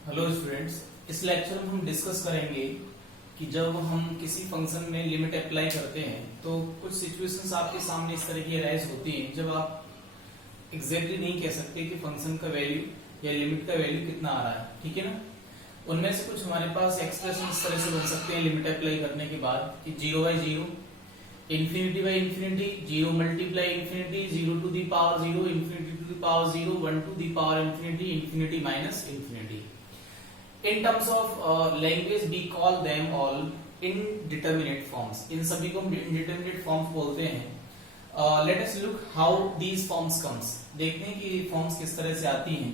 Hello students, इस lecture में हम डिस्कस करेंगे कि जब हम किसी फंक्शन में लिमिट अप्लाई करते हैं तो कुछ सिचुएशंस आपके सामने इस तरह की राइज होती हैं जब आप एग्जैक्टली नहीं कह सकते कि फंक्शन का वैल्यू या लिमिट का वैल्यू कितना आ रहा है। ठीक है ना। उनमें से कुछ हमारे पास एक्सप्रेशन इस तरह से बन सकते हैं लिमिट अप्लाई करने के बाद कि 0/0, infinity by infinity, 0 multiply infinity, 0 to the power 0, infinity to the power 0, 1 to the power इन्फिनिटी, infinity minus infinity. In terms of language, we call them all indeterminate forms. इन सभी को हम indeterminate forms बोलते हैं। Let us look how these forms comes. देखते हैं कि forms किस तरह से आती हैं।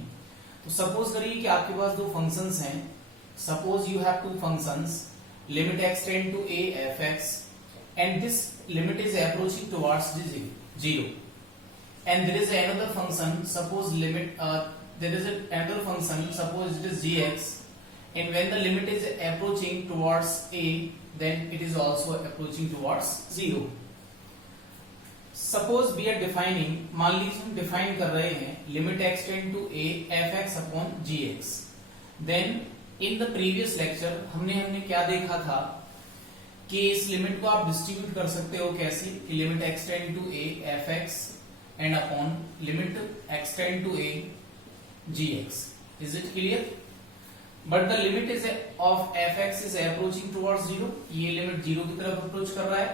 तो suppose करिए कि आपके पास दो functions हैं। Suppose you have two functions, limit x tend to a f(x), and this limit is approaching towards the 0. And there is another function. Suppose another function. Suppose it is gx. And when the limit is approaching towards a, then it is also approaching towards 0. Suppose we are defining, मान लीजिए हम define कर रहे हैं limit x tend to a f(x) upon gx. Then in the previous lecture हमने क्या देखा था कि इस लिमिट को आप डिस्ट्रीब्यूट कर सकते हो कैसे कि limit x tend to a f(x) and upon limit x tend to a gx. Is it clear? But the limit is of f(x) is approaching towards 0. ये लिमिट 0 की तरफ अप्रोच कर रहा है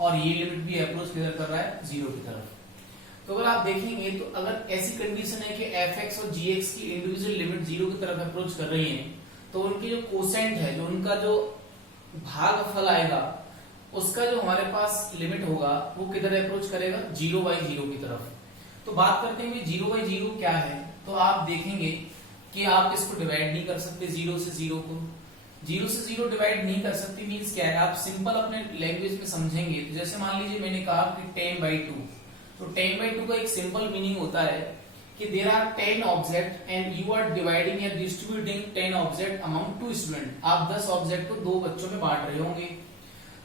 और ये लिमिट भी अप्रोच किधर कर रहा है 0 की तरफ। तो अगर आप देखेंगे तो अगर ऐसी कंडीशन है कि f(x) और gx की इंडिविजुअल लिमिट 0 की तरफ अप्रोच कर रही है तो उनकी जो कोसेंट है, जो उनका जो भागफल आएगा, उसका जो हमारे पास लिमिट होगा वो किधर अप्रोच करेगा 0/0 की तरफ। तो बात करते हैं कि 0/0 क्या है। तो आप देखेंगे कि आप इसको डिवाइड नहीं कर सकते 0 से 0 को। 0 से 0 डिवाइड नहीं कर सकते मींस क्या है, आप सिंपल अपने लैंग्वेज में समझेंगे तो जैसे मान लीजिए मैंने कहा कि 10/2, तो 10/2 का एक सिंपल मीनिंग होता है कि there are 10 object and you are dividing या डिस्ट्रीब्यूटिंग 10 ऑब्जेक्ट अमंग 2 स्टूडेंट। आप 10 ऑब्जेक्ट को 2 बच्चों में बांट रहे होंगे।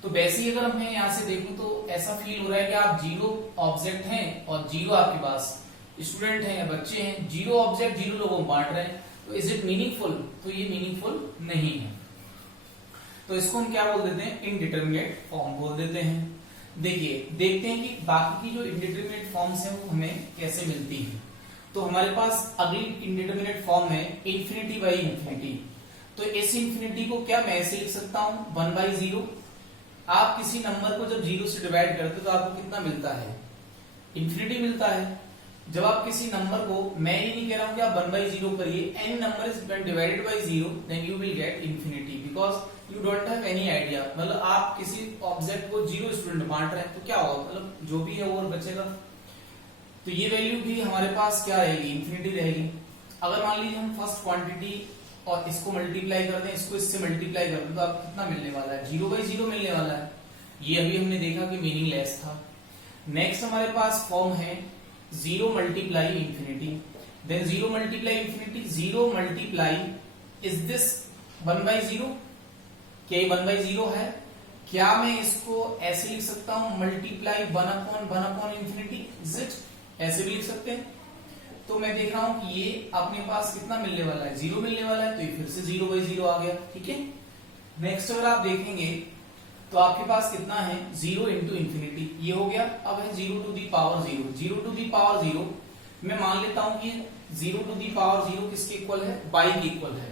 तो वैसे ही अगर मैं यहाँ से देखूं तो ऐसा फील हो रहा है कि आप 0 ऑब्जेक्ट हैं और 0 आपके पास स्टूडेंट हैं या बच्चे हैं, 0 ऑब्जेक्ट 0 लोगों को बांट रहे हैं। तो इज इट मीनिंगफुल? तो ये मीनिंगफुल नहीं है। तो इसको हम क्या बोल देते हैं, इनडिटरमिनेट फॉर्म बोल देते हैं। देखिए देखते हैं कि बाकी की जो इनडिटरमिनेट फॉर्म्स हैं वो हमें कैसे मिलती हैं। तो हमारे पास अगली इनडिटरमिनेट फॉर्म है इन्फिनिटी बाई इन्फिनिटी। तो इस इन्फिनिटी को क्या मैं ऐसे लिख सकता हूं 1/0। आप किसी नंबर को जब 0 से डिवाइड करते हो तो आपको कितना मिलता है, इन्फिनिटी मिलता है। जब आप किसी नंबर को, मैं ये नहीं कह रहा हूं कि आप 1/0 करिए, any number is divided by 0 then you will get infinity because you don't have any idea. मतलब आप किसी ऑब्जेक्ट को 0 स्टूडेंट बांट रहे हैं तो क्या होगा, मतलब जो भी है वो बचेगा। तो ये वैल्यू भी हमारे पास क्या रहेगी, इन्फिनिटी रहेगी। अगर मान लीजिए हम फर्स्ट क्वांटिटी और इसको मल्टीप्लाई कर दें, इसको इससे मल्टीप्लाई कर दें तो आपको कितना मिलने वाला है, 0/0 मिलने वाला है। ये अभी हमने देखा कि मीनिंगलेस था। नेक्स्ट हमारे पास फॉर्म है 0 multiply infinity. Then 0 multiply infinity, 0 multiply is this 1/0। क्या ये 1/0 है? क्या मैं इसको ऐसे लिख सकता हूं मल्टीप्लाई 1/1 इन्फिनिटी, इज इट? ऐसे भी लिख सकते हैं। तो मैं देख रहा हूं कि ये अपने पास कितना मिलने वाला है, 0 मिलने वाला है, तो ये फिर से 0/0 आ गया। ठीक है। नेक्स्ट अगर आप देखेंगे तो आपके पास कितना है 0 इंटू इन्फिनिटी, ये हो गया। अब है 0 to the power 0। 0 to the power 0 मैं मान लेता हूं कि 0 टू दी पावर 0 किसके इक्वल है, बाई के इक्वल है।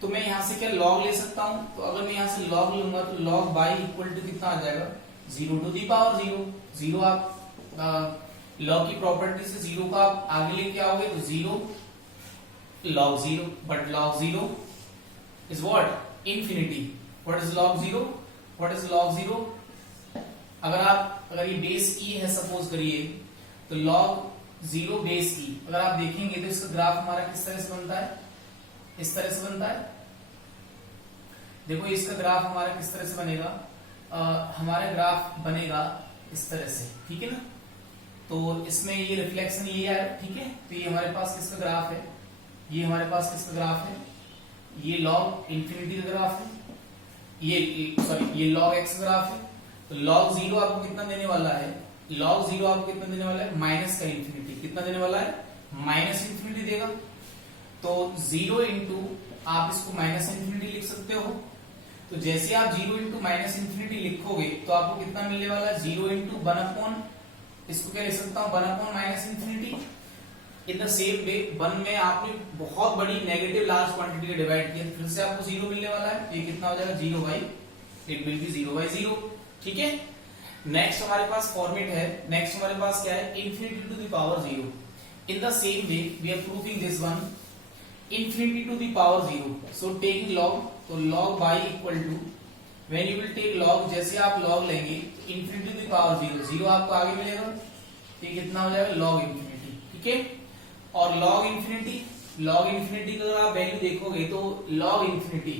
तो मैं यहां से क्या लॉग ले सकता हूं। तो अगर मैं यहां से लॉग लूंगा तो लॉग बाई इक्वल टू कितना आ जाएगा 0 टू दी पावर 0। 0 आप लॉग की प्रॉपर्टी से 0 का आप आगे लेके आओगे तो 0 log 0, but log 0 is what, infinity. What is log 0? What is log 0? अगर ये बेस e है सपोज करिए तो log 0 बेस e अगर आप देखेंगे तो इसका ग्राफ हमारा किस तरह से बनता है, इस तरह से बनता है। देखो इसका ग्राफ हमारा किस तरह से बनेगा, हमारा ग्राफ बनेगा इस तरह से। ठीक है ना। तो इसमें ये रिफ्लेक्शन ये है। ठीक है। तो ये हमारे पास किसका ग्राफ है, ये हमारे पास किसका ग्राफ है, ये log इन्फिनिटी का ग्राफ है, ये log x ग्राफ है। तो log 0 आपको कितना देने वाला है, log 0 आपको कितना देने वाला है, माइनस का इन्फिनिटी। कितना देने वाला है, माइनस इन्फिनिटी देगा। तो 0 इंटू आप इसको माइनस इन्फिनिटी लिख सकते हो। तो जैसे आप 0 इंटू माइनस इन्फिनिटी लिखोगे तो आपको कितना मिलने वाला है, 0 इंटू 1 अपॉन, इसको क्या लिख सकता हूं, 1 upon minus infinity. In the same वे 1 में आपने बहुत बड़ी नेगेटिव लार्ज क्वांटिटी को डिवाइड किया, फिर से आपको 0 मिलने वाला है। ये कितना हो जाएगा, 0 by, it will be 0 by 0। ठीक है। नेक्स्ट हमारे पास फॉर्मेट है, नेक्स्ट हमारे पास क्या है, infinity to the power 0। In the same way we are proving this one, infinity to the power 0। So taking log, तो log y equal to, when you will take log, जैसे आप log लेंगे infinity to the power 0, 0 आपको आगे मिलेगा, ये कितना हो जाएगा, log इन्फिनिटी। ठीक है। और log इन्फिनिटी का अगर आप वैल्यू देखोगे तो log इन्फिनिटी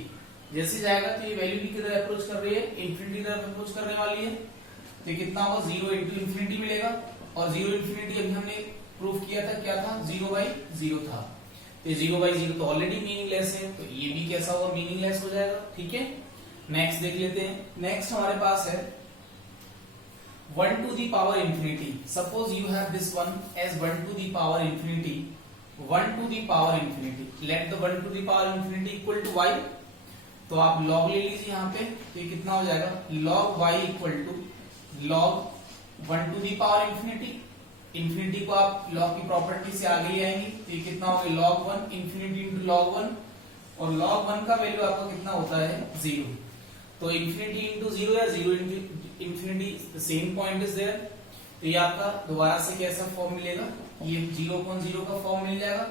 जैसे जाएगा तो ये वैल्यू की तरह अप्रोच कर रही है, इन्फिनिटी की तरफ अप्रोच करने वाली है, तो ये कितना होगा, 0 इंटू इन्फिनिटी मिलेगा। और 0 इन्फिनिटी अभी हमने प्रूफ किया था, क्या था, 0 बाई 0 था। तो 0 बाई 0 तो ऑलरेडी मीनिंगलेस है, तो ये भी कैसा होगा, मीनिंगलेस हो जाएगा। ठीक है। नेक्स्ट देख लेते हैं। नेक्स्ट हमारे पास है 1 to the power infinity. Suppose you have this one as 1 to the power infinity, 1 to the power infinity, let the 1 to the power infinity equal to y। तो आप log ले लीजिए यहाँ पे, तो ये कितना हो जाएगा, log y equal to log 1 to the power infinity. Infinity को आप log की प्रॉपर्टी से आगे ले आएंगे, तो ये कितना हो गया, log 1 इंफिनिटी इंटू log 1, और log 1 का वैल्यू आपका कितना होता है, 0। तो इंफिनिटी इंटू 0 या 0 into infinity, same point is there. तो ये आपका दोबारा से कैसा फॉर्म मिलेगा, ये 0/0 का फॉर्म मिल जाएगा।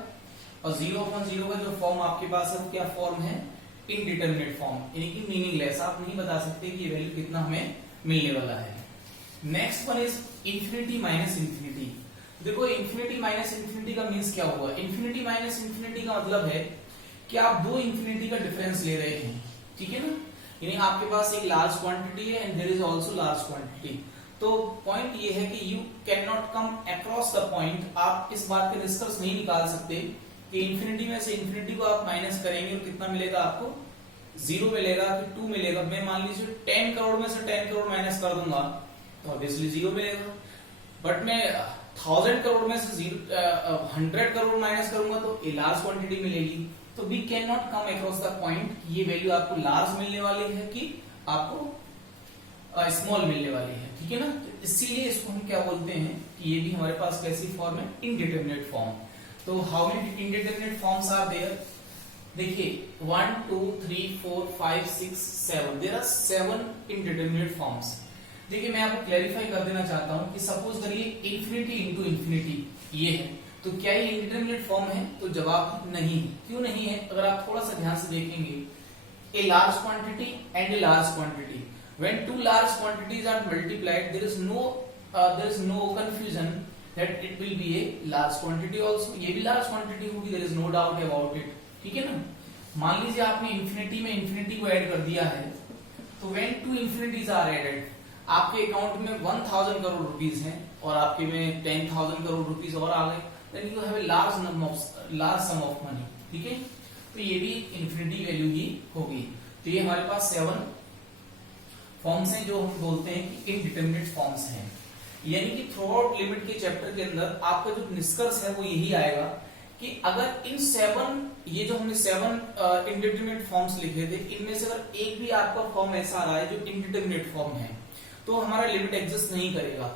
और 0/0 का जो फॉर्म आपके पास है वो क्या फॉर्म है, इनडिटरमिनेट फॉर्म, यानी कि मीनिंगलेस। आप नहीं बता सकते कि ये वैल्यू कितना हमें मिलने वाला है। Next one is infinity minus infinity. देखो इंफिनिटी माइनस इंफिनिटी का मीन्स क्या हुआ, इंफिनिटी माइनस इंफिनिटी का मतलब है कि आप दो इंफिनिटी का डिफरेंस ले रहे हैं। ठीक है ना, यानी आपके पास एक लार्ज क्वांटिटी है and there is also large quantity. तो पॉइंट ये है कि you can not come across the point, आप इस बात के निष्कर्ष नहीं निकाल सकते कि इंफिनिटी में से इंफिनिटी को आप माइनस करेंगे और कितना मिलेगा आपको, 0 मिलेगा कि 2 मिलेगा। मैं मान लीजिए 10 करोड़ में से 10 करोड़ माइनस कर दूंगा तो ऑब्वियसली 0 मिलेगा। बट मैं 1000 करोड़ में से 100 करोड़ माइनस करूंगा तो ए लार्ज क्वांटिटी मिलेगी। तो we can not come across the point, ये वैल्यू आपको लार्ज मिलने वाली है कि आपको स्मॉल मिलने वाली है। ठीक है ना, तो इसीलिए इसको हम क्या बोलते हैं कि ये भी हमारे पास कैसी फॉर्म है, इनडिटरमिनेट फॉर्म। तो how many indeterminate forms are there, देखिए 1 2 3 4 5 6 7, देयर आर 7 इनडिटरमिनेट फॉर्म्स। देखिए मैं आपको क्लैरिफाई कर देना चाहता हूं कि सपोज करिए इंफिनिटी इंटू इंफिनिटी ये है, तो क्या ये इंडिटरमिनेट फॉर्म है, तो जवाब नहीं है। क्यों नहीं है, अगर आप थोड़ा सा ध्यान से देखेंगे, a large quantity and a large quantity, when two large quantities are multiplied there is no confusion that it will be a large quantity also, ये भी large quantity होगी, there is no doubt about it। ठीक है ना, मान लीजिए आपने infinity में इंफिनिटी को ऐड कर दिया है, तो when two infinities are added, आपके अकाउंट में 1000 करोड़ रुपीस हैं और आपके में 10,000 करोड़ रुपीस और आ गए, then you have a large sum of money। ठीक है, तो ये भी इंफिनिटी वैल्यू ही होगी। तो ये हमारे पास 7 फॉर्म्स हैं जो हम बोलते हैं कि इनडिटरमिनेट फॉर्म्स हैं। यानी कि थ्रू आउट लिमिट के चैप्टर के अंदर आपका जो निष्कर्ष है वो यही आएगा कि अगर इन 7, ये जो हमने 7 इनडिटरमिनेट फॉर्म्स लिखे थे, इनमें से अगर एक भी आपका फॉर्म ऐसा आ रहा है जो इनडिटरमिनेट फॉर्म है, तो हमारा लिमिट एग्जिस्ट नहीं करेगा।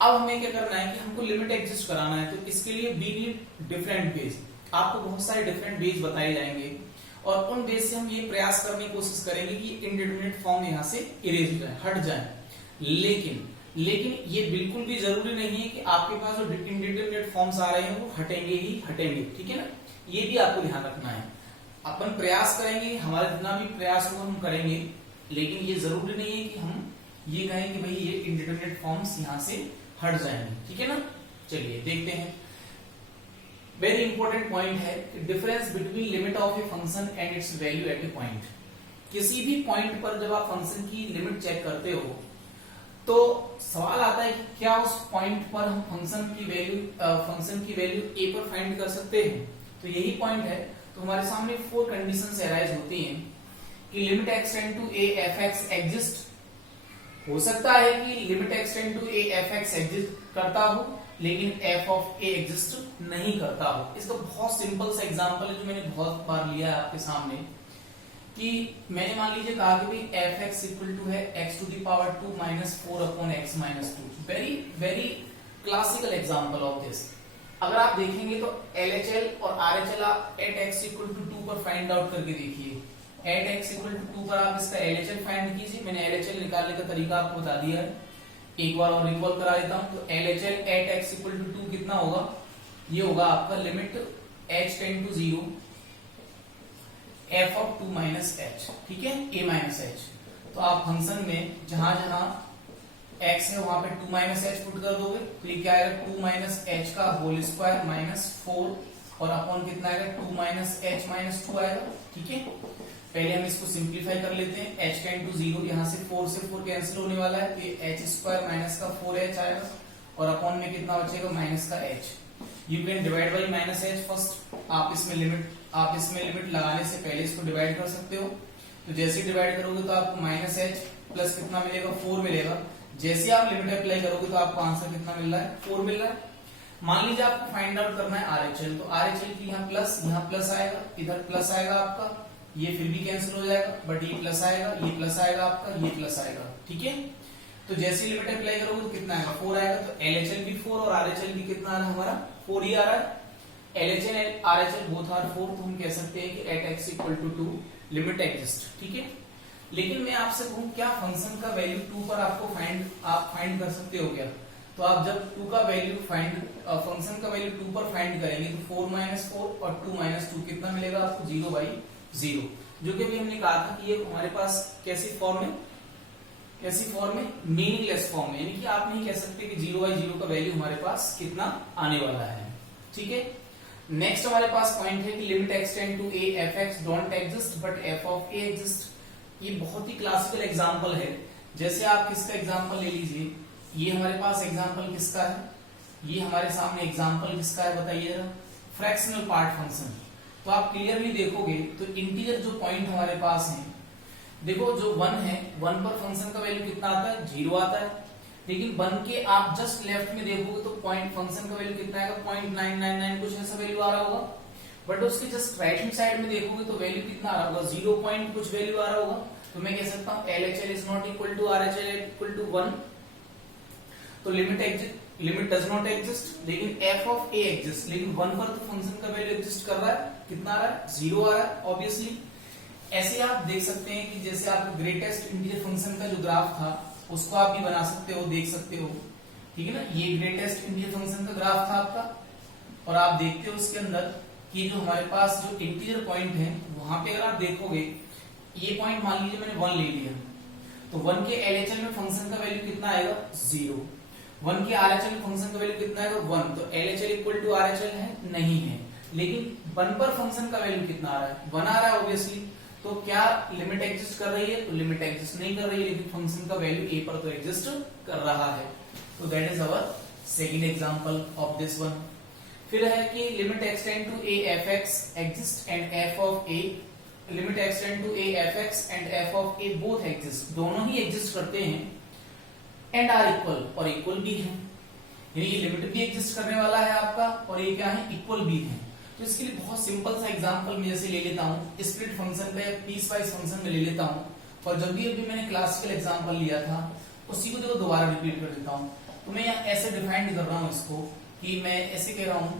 अब हमें क्या करना है कि हमको लिमिट एग्जिस्ट कराना है, तो इसके लिए वी नीड डिफरेंट बेस। आपको बहुत सारे डिफरेंट बेस बताए जाएंगे और उन बेस से हम ये प्रयास करने की कोशिश करेंगे कि इनडिटरमिनेट फॉर्म यहाँ से इरेज हो जाए, हट जाए। लेकिन ये बिल्कुल भी जरूरी नहीं है कि आपके पास जो इनडिटरमिनेट फॉर्म्स आ रहे हैं वो हटेंगे ही हटेंगे। ठीक है ना, ये भी आपको ध्यान रखना है। अपन प्रयास करेंगे, हमारा जितना भी प्रयास होगा हम करेंगे, लेकिन ये जरूरी नहीं है कि हम ये कहें कि भाई ये इनडिटरमिनेट फॉर्म्स यहाँ से हट जाएंगे। ठीक है ना, चलिए देखते हैं। वेरी इंपॉर्टेंट पॉइंट है difference between limit of a function and its value at a point. किसी भी पॉइंट पर जब आप फंक्शन की लिमिट चेक करते हो तो सवाल आता है कि क्या उस पॉइंट पर हम फंक्शन की वैल्यू ए पर फाइंड कर सकते हैं। तो यही पॉइंट है। तो हमारे सामने 4 कंडीशंस अराइज होती हैं कि limit x tend to a f x exist. हो सकता है कि limit x tend to a f x exist करता हो, लेकिन एफ ऑफ ए एग्जिस्ट नहीं करता हो। इसका बहुत सिंपल सा एग्जांपल है जो मैंने बहुत बार लिया है आपके सामने, कि मैंने मान लीजिए कहा कि भाई एफ एक्स इक्वल टू है x to the power 2 minus 4 upon x minus 2। Very very classical example of this. अगर आप देखेंगे तो LHL और RHL आप एट एक्स इक्वल टू 2 पर फाइंड आउट करके देखिए। एट एक्स इक्वल टू 2 पर आप इसका LHL फाइंड कीजिए। मैंने LHL निकालने का तरीका आपको बता दिया है, एक बार और रिकॉल करा देता हूं। तो LHL at x equal to 2 कितना होगा, ये होगा आपका limit h tend to 0 f of 2 minus h, ठीक है, a माइनस h। तो आप फंक्शन में जहां जहां x है वहां पे 2 माइनस h पुट कर दोगे तो ये क्या आएगा 2 माइनस h का होल स्क्वायर माइनस 4 और अपॉन कितना आएगा 2 माइनस h माइनस 2 आएगा, ठीक है। पहले हम इसको सिंप्लीफाई कर लेते हैं। h टेंड टू 0, यहाँ से 4 से 4 कैंसिल होने वाला है, तो ये h स्क्वायर माइनस का 4h आएगा और अपॉन में कितना बचेगा माइनस का h। You can divide by minus h first. आप इसमें लिमिट लगाने से पहले इसको डिवाइड कर सकते हो। तो जैसे ही डिवाइड करोगे तो आपको माइनस h प्लस कितना मिलेगा 4 मिलेगा। जैसे आप लिमिट अप्लाई करोगे तो आपको आंसर कितना मिल रहा है 4 मिल रहा है। मान लीजिए आपको फाइंड आउट करना है RHL, तो RHL की यहाँ प्लस आएगा, इधर प्लस आएगा आपका, ये फिर भी कैंसिल हो जाएगा, बट ये प्लस आएगा, ये प्लस आएगा आपका, ये प्लस आएगा, ठीक है। तो जैसे लिमिट अप्लाई करोगे तो कितना आएगा 4 आएगा। तो LHL भी 4 और RHL भी कितना आ रहा है हमारा 4 ही आ रहा है। LHL and RHL both are 4, तो हम कह सकते हैं कि at x equal to 2 limit exist, ठीक है। लेकिन मैं आपसे कहूं क्या फंक्शन का वैल्यू 2 पर आप फाइंड कर सकते हो क्या? तो आप जब 2 का वैल्यू फंक्शन का वैल्यू 2 पर फाइंड करेंगे तो 4 माइनस 4 और 2 माइनस 2 कितना मिलेगा आपको 0/0, जो कि अभी हमने कहा था कि ये हमारे पास कैसी फॉर्म में मीनिंगलेस फॉर्म है, यानी कि आप नहीं कह सकते कि 0/0 का वैल्यू हमारे पास कितना आने वाला है, ठीक है। नेक्स्ट हमारे पास पॉइंट है कि limit x tend to a f x don't exist but f of a exist. ये बहुत ही क्लासिकल एग्जांपल है। जैसे आप किसका एग्जांपल ले लीजिए, ये हमारे पास एग्जांपल किसका है, ये हमारे सामने एग्जांपल किसका है बताइए जरा, फ्रैक्शनल पार्ट फंक्शन। तो आप क्लियरली देखोगे तो इंटीजर जो पॉइंट हमारे पास है, देखो जो 1 है 1 पर फंक्शन का वैल्यू कितना आता है 0 आता है। लेकिन 1 के आप जस्ट लेफ्ट में देखोगे तो पॉइंट फंक्शन का वैल्यू कितना आएगा 0.999 कुछ ऐसा वैल्यू आ रहा होगा। बट उसके जस्ट राइट हैंड साइड में देखोगे तो वैल्यू कितना आ रहा होगा 0 पॉइंट कुछ वैल्यू आ रहा होगा। तो मैं कह सकता हूं LHL is not equal to RHL equal to 1। तो लिमिट डज नॉट एग्जिस्ट, लेकिन f ऑफ a एग्जिस्ट। लेकिन 1 पर तो फंक्शन का वैल्यू एग्जिस्ट कर रहा है, कितना आ रहा है 0 आ रहा है ऑब्वियसली। ऐसे आप देख सकते हैं कि जैसे आप ग्रेटेस्ट इंटीजर फंक्शन का जो ग्राफ था उसको आप भी बना सकते हो, देख सकते हो, ठीक है ना। ये ग्रेटेस्ट इंटीजर फंक्शन का ग्राफ था आपका, और आप देखते हो उसके अंदर कि जो हमारे पास जो इंटीजर पॉइंट है वहां पे अगर आप देखोगे ये पॉइंट मान लीजिए मैंने 1 ले लिया, तो 1 के LHL में फंक्शन का वैल्यू कितना आएगा 0, 1 के RHL में फंक्शन का वैल्यू कितना आएगा 1। तो LHL इक्वल टू RHL है नहीं है, लेकिन 1 पर फंक्शन का वैल्यू कितना आ रहा है 1 आ रहा है ऑब्वियसली। तो क्या लिमिट एग्जिस्ट कर रही है, तो लिमिट एग्जिस्ट नहीं कर रही है, लेकिन फंक्शन का वैल्यू a पर तो एग्जिस्ट कर रहा है। तो that is our second example of this one. फिर है कि limit x tend to a f x exist and f of a, limit x tend to a f x and f of a both exist, दोनों ही exist करते हैं and are equal, और equal भी है, यानी ये लिमिट भी एग्जिस्ट करने वाला है आपका और ये क्या है इक्वल भी है। तो इसके लिए बहुत सिंपल सा एग्जांपल मैं जैसे ले लेता हूँ स्प्लिट फंक्शन पे, पीस वाइज फंक्शन में ले लेता हूँ, और जब भी अभी मैंने क्लासिकल एग्जांपल लिया था उसी को देखो दोबारा रिपीट कर देता हूँ। तो मैं यहाँ ऐसे डिफाइन कर रहा हूँ इसको कि मैं ऐसे कह रहा हूँ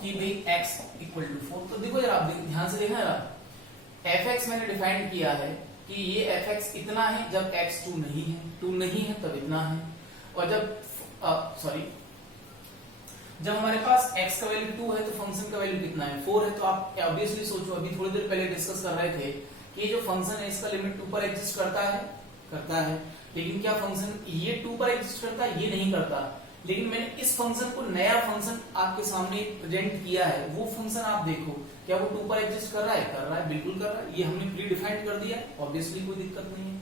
कि भाई x इक्वल टू 4। तो देखो यार आप ध्यान से देखना यार, fx मैंने डिफाइन किया है कि ये fx इतना है जब x 2 नहीं है तब इतना है, और जब हमारे पास x का वैल्यू 2 है तो फंक्शन का वैल्यू कितना है 4 है। तो आप ऑब्वियसली सोचो, अभी थोड़ी देर पहले डिस्कस कर रहे थे कि ये जो फंक्शन है इसका लिमिट 2 पर एग्जिस्ट करता है, लेकिन क्या फंक्शन ये 2 पर एग्जिस्ट करता है, ये नहीं करता। लेकिन मैंने इस फंक्शन को नया फंक्शन आपके सामने प्रेजेंट किया है, वो फंक्शन आप देखो क्या वो 2 पर एग्जिस्ट कर रहा है, बिल्कुल कर रहा है। ये हमने प्री डिफाइंड कर दिया है, ऑब्वियसली कोई दिक्कत नहीं है,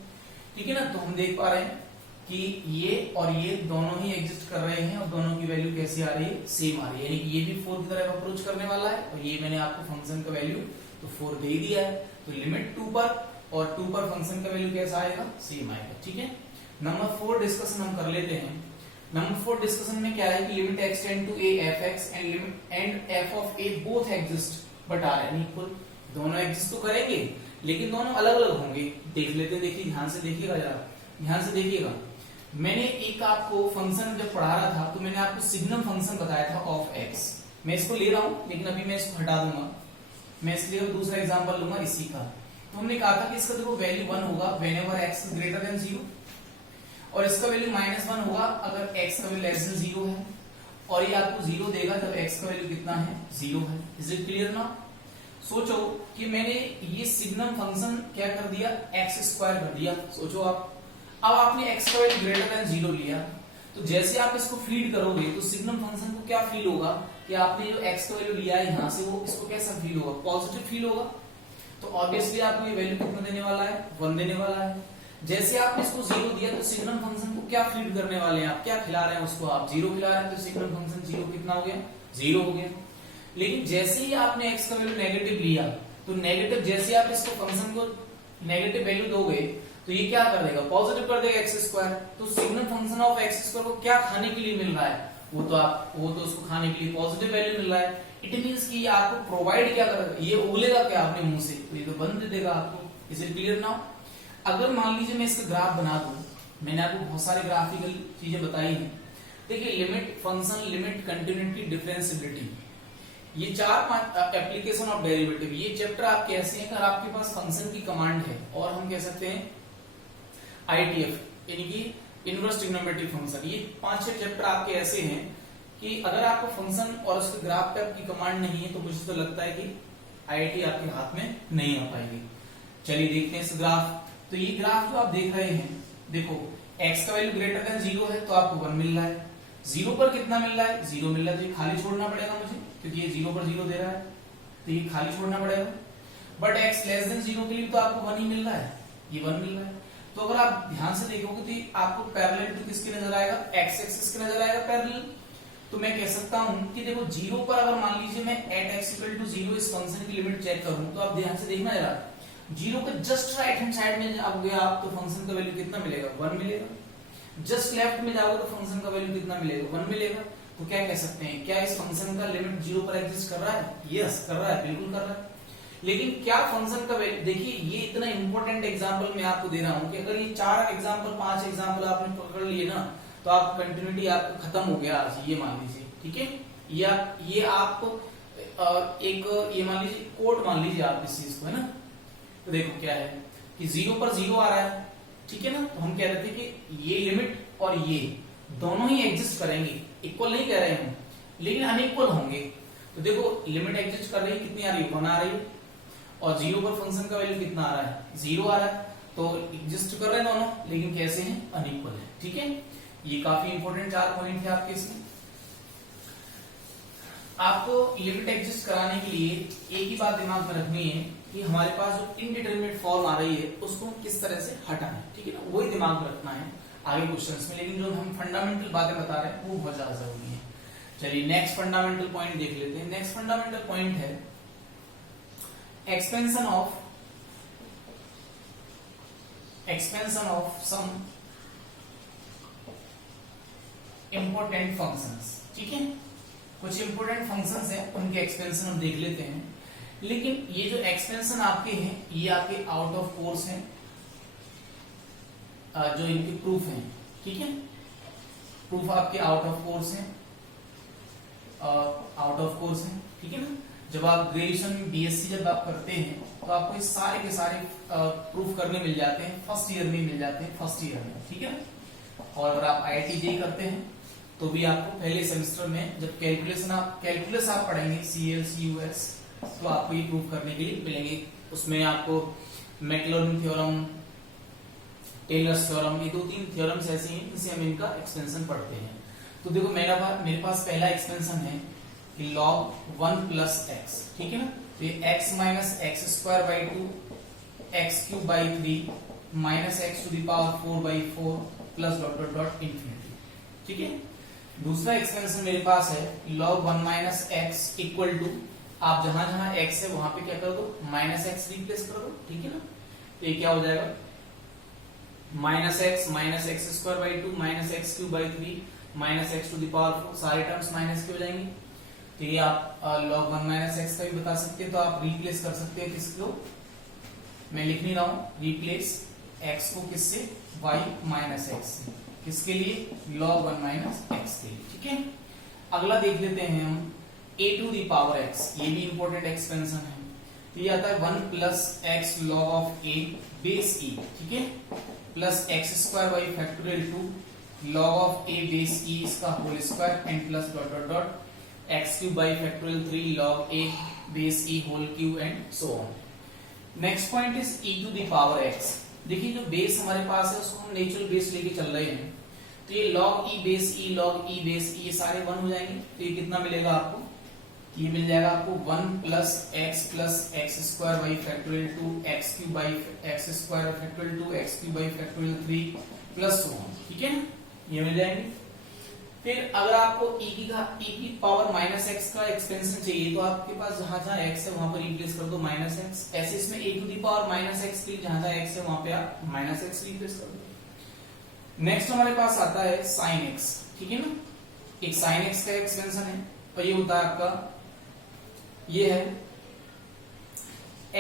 ठीक है ना। तो हम देख पा रहे हैं कि ये और ये दोनों ही एग्जिस्ट कर रहे हैं और दोनों की वैल्यू कैसी आ रही है सेम आ रही है, यानी कि ये भी 4 की तरफ अप्रोच करने वाला है और ये मैंने आपको फंक्शन का वैल्यू तो 4 दे दिया है। तो लिमिट 2 पर और 2 पर फंक्शन का वैल्यू कैसा आएगा सेम आएगा, ठीक है। नंबर 4 डिस्कशन हम कर लेते हैं। नंबर 4 डिस्कशन में क्या है कि limit x tend to a f x and f of a both exist but are unequal. दोनों एग्जिस्ट तो करेंगे लेकिन दोनों अलग अलग होंगे। देख लेते हैं, देखिए ध्यान से देखिएगा, जरा ध्यान से देखिएगा। मैंने एक आपको फंक्शन जब पढ़ा रहा था तो मैंने आपको सिग्नम फंक्शन बताया था ऑफ एक्स। मैं इसको ले रहा हूं लेकिन अभी मैं इसको हटा दूंगा, मैं इसलिए दूसरा एग्जांपल लूंगा इसी का। तो हमने कहा था कि इसका देखो वैल्यू 1 होगा whenever x is greater than 0, और इसका वैल्यू -1 होगा अगर x का वैल्यू लेस देन 0 है, और ये आपको 0 देगा जब x का वैल्यू कितना है 0 है। इज इट क्लियर ना? सोचो कि मैंने ये सिग्नम फंक्शन क्या कर दिया, x² कर दिया। सोचो आप, अब आपने x का वैल्यू ग्रेटर देन 0 लिया, तो जैसे आप इसको फीड करोगे तो सिग्नम फंक्शन को क्या फील होगा कि आपने जो x का वैल्यू लिया है यहां से, वो इसको कैसा फील होगा, पॉजिटिव फील होगा। तो ऑब्वियसली आपको ये वैल्यू कितना देने वाला है, 1 देने वाला है। जैसे आपने इसको 0 दिया तो सिग्नम फंक्शन को क्या फीड करने वाले हैं आप, क्या खिला रहे हैं उसको, आप 0 खिला रहे हैं, तो सिग्नम फंक्शन 0 कितना हो गया, 0 हो गया। लेकिन जैसे ही आपने x का वैल्यू नेगेटिव लिया तो नेगेटिव, जैसे आप इसको फंक्शन को नेगेटिव वैल्यू दोगे तो ये क्या कर देगा, पॉजिटिव कर देगा x²। तो सिग्नम फंक्शन ऑफ x² को क्या खाने के लिए मिल रहा है, वो तो उसको खाने के लिए पॉजिटिव वैल्यू मिल रहा है। इट मींस कि ये आपको प्रोवाइड क्या करेगा, ये उगलेगा क्या अपने मुंह से, तो ये तो बंद दे देगा आपको। Is it clear now? अगर मान लीजिए मैं इसका ग्राफ बना दूं, मैंने आपको बहुत सारे ग्राफिकल चीजें बताई हैं। देखिए limit function, limit, continuity, differentiability, ये 4-5 एप्लीकेशन ऑफ डेरिवेटिव, ये चैप्टर आपके ऐसे हैं। अगर आपके पास फंक्शन की कमांड है और हम कह सकते हैं ITF यानी कि इनवर्स ट्रिग्नोमेट्रिक फंक्शन, ये 5-6 चैप्टर आपके ऐसे हैं कि अगर आपको फंक्शन और उसके ग्राफ पे आपकी कमांड नहीं है तो मुझे तो लगता है कि IIT आपके हाथ में नहीं आ पाएगी। चलिए देखते हैं इस ग्राफ। तो ये ग्राफ जो आप देख रहे हैं, देखो x का वैल्यू ग्रेटर देन 0 है तो आपको 1 मिल रहा है, 0 पर कितना मिल रहा है, 0 मिल रहा है, तो ये खाली छोड़ना पड़ेगा मुझे, क्योंकि ये 0 पर 0 दे रहा है तो ये खाली छोड़ना पड़ेगा। बट x लेस देन 0 के लिए तो आपको 1 ही मिल रहा है, ये 1 मिल रहा है। तो अगर आप ध्यान से देखोगे तो आपको पैरेलल टू किसके नजर आएगा, x एक्सिस के नजर आएगा पैरेलल। तो मैं कह सकता हूं कि देखो 0 पर अगर मान लीजिए मैं एट x इक्वल टू 0 इस फंक्शन की लिमिट चेक करूं, तो आप ध्यान से देखना जरा, 0 के जस्ट राइट हैंड साइड में आप गए आप तो फंक्शन का वैल्यू कितना मिलेगा, 1 मिलेगा। जस्ट लेफ्ट में जाओगे तो फंक्शन का वैल्यू कितना मिलेगा, 1 मिलेगा। तो क्या कह सकते हैं, क्या इस फंक्शन का लिमिट 0 पर एग्जिस्ट कर रहा है? यस कर रहा है, बिल्कुल कर रहा है। लेकिन क्या फंक्शन का वैल्यू, देखिए ये इतना इंपॉर्टेंट एग्जांपल मैं आपको दे रहा हूं कि अगर ये 4 एग्जांपल 5 एग्जांपल आपने पकड़ लिए ना तो आप कंटिन्यूटी आपको खत्म हो गया आज, ये मान लीजिए, ठीक है। ये आप एक ये मान लीजिए कोड मान लीजिए आप इस चीज को, है ना। तो देखो क्या है कि 0 पर 0 आ रहा है, ठीक है ना। तो हम कह रहे थे कि ये लिमिट और ये दोनों ही एग्जिस्ट करेंगे, इक्वल नहीं कह रहे हम, लेकिन अनइक्वल होंगे। तो देखो लिमिट एग्जिस्ट कर रही है, कितनी आ रही है, 1 आ रही है, और 0 पर फंक्शन का वैल्यू कितना आ रहा है, 0 आ रहा है। तो एग्जिस्ट कर रहे हैं दोनों, लेकिन कैसे हैं, अनइक्वल है, ठीक है। ये काफी इंपॉर्टेंट 4 पॉइंट थे आपके इसमें। आपको लिमिट एग्जिस्ट कराने के लिए एक ही बात दिमाग में रखनी है कि हमारे पास जो इनडिटरमिनेट फॉर्म आ रही है उसको किस तरह से हटाना है, ठीक है ना, वही दिमाग में रखना है आगे क्वेश्चंस में। लेकिन जो हम फंडामेंटल बातें बता रहे हैं वो बहुत ज्यादा जरूरी है। चलिए नेक्स्ट फंडामेंटल पॉइंट देख लेते हैं। नेक्स्ट फंडामेंटल पॉइंट है expansion of some important functions, ठीक है। कुछ इंपोर्टेंट फंक्शंस हैं, उनके एक्सपेंशन हम देख लेते हैं। लेकिन ये जो एक्सपेंशन आपके हैं ये आपके आउट ऑफ कोर्स हैं, जो इनके प्रूफ हैं, ठीक है। प्रूफ आपके आउट ऑफ कोर्स हैं, ठीक है ना। जब आप ग्रेजुएशन में BSc जब आप करते हैं तो आपको ये सारे के सारे प्रूफ करने मिल जाते हैं, फर्स्ट ईयर में मिल जाते हैं, फर्स्ट ईयर में, ठीक है ना। और अगर आप IIT JEE करते हैं तो भी आपको पहले सेमेस्टर में जब कैलकुलस आप पढ़ेंगे CL CUS, तो आपको ये प्रूफ करने के लिए मिलेंगे। उसमें आपको मैक्लॉरिन थ्योरम, टेलर्स थ्योरम, ये 2-3 थ्योरम्स ऐसी हैं जिनसे हम इनका एक्सपेंशन पढ़ते हैं। तो देखो मेरे पास पहला एक्सपेंशन है log 1 plus x, ठीक है ना। तो ये x minus x² by 2 x cube by 3 minus x to the power 4 by 4 plus dot dot dot infinity, ठीक है। दूसरा एक्सपेंशन मेरे पास है log 1 minus x equal to, आप जहां जहां x है वहां पे क्या कर दो, माइनस x रिप्लेस कर दो, ठीक है ना। तो ये क्या हो जाएगा, minus x minus x² by 2 minus x cube by 3 minus x to the power 4, सारे टर्म्स माइनस के हो जाएंगे। तो ये आप log 1 माइनस एक्स का भी बता सकते हैं। तो आप रिप्लेस कर सकते हो किसको, मैं लिख नहीं रहा हूं, रिप्लेस x को किससे, y माइनस एक्स से, किसके लिए, log 1 माइनस एक्स के लिए। ठीक है, अगला देख लेते हैं हम a to the power x, ये भी इंपॉर्टेंट एक्सपेंशन है। तो ये आता है 1 plus x log of a base e, ठीक है, plus x square by factorial 2 log of a base e इसका whole square and plus dot dot dot x cube by factorial 3 log a base e whole cube and so on. Next point is e to the power x। देखिए जो base हमारे पास है उसको हम natural base लेके चल रहे हैं, तो ये log e base e log e base e ये सारे 1 हो जाएंगे। तो ये कितना मिलेगा आपको, ये मिल जाएगा आपको 1 plus x square by factorial 2 x cube by x square factorial 2 x cube by factorial 3 plus so on. ठीक है ना, ये मिल जाएंगे। फिर अगर आपको e की पावर माइनस एक्स का एक्सपेंशन चाहिए तो आपके पास जहां जहां x है वहां पर रिप्लेस कर दो माइनस एक्स। ऐसे इसमें a to the power minus x के लिए जहां जहां x है वहां पे आप माइनस एक्स रिप्लेस कर दो। नेक्स्ट हमारे पास आता है साइन x, ठीक है ना, एक साइन x का एक्सपेंशन है, और ये होता है आपका, ये है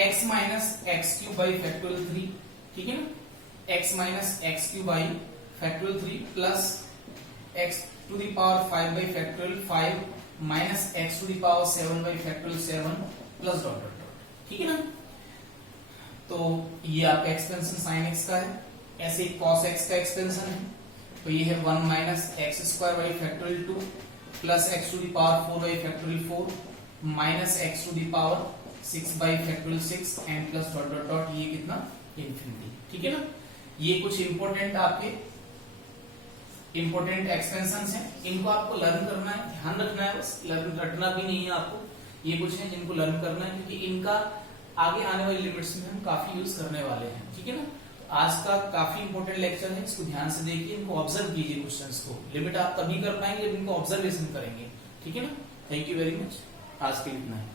x minus x cube by factorial 3, ठीक है ना, x minus x cube by factorial 3 plus x to the power 5 by factorial 5 minus x to the power 7 by factorial 7 plus dot dot dot, ठीक है ना। तो ये आपका एक्सपेंशन साइन x का है। ऐसे cos x का एक्सपेंशन है, तो ये है 1 minus x square by factorial 2 plus x to the power 4 by factorial 4 minus x to the power 6 by factorial 6 and plus dot dot dot, ये कितना, इंफिनिटी। ठीक है ना, ये कुछ इंपॉर्टेंट आपके इंपॉर्टेंट एक्सपेंशंस हैं, इनको आपको लर्न करना है, ध्यान रखना है, बस लर्न रटना भी नहीं है आपको। ये कुछ है जिनको लर्न करना है, क्योंकि इनका आगे आने वाली लिमिट्स में हम काफी यूज करने वाले हैं। ठीक है ना, तो आज का काफी इंपॉर्टेंट लेक्चर है, इसको ध्यान से देखिए, इनको ऑब्जर्व कीजिए क्वेश्चंस को। लिमिट आप तभी कर पाएंगे जब इनको ऑब्जर्वेशन करेंगे। ठीक है ना, थैंक यू वेरी मच, आज के लिए इतना है।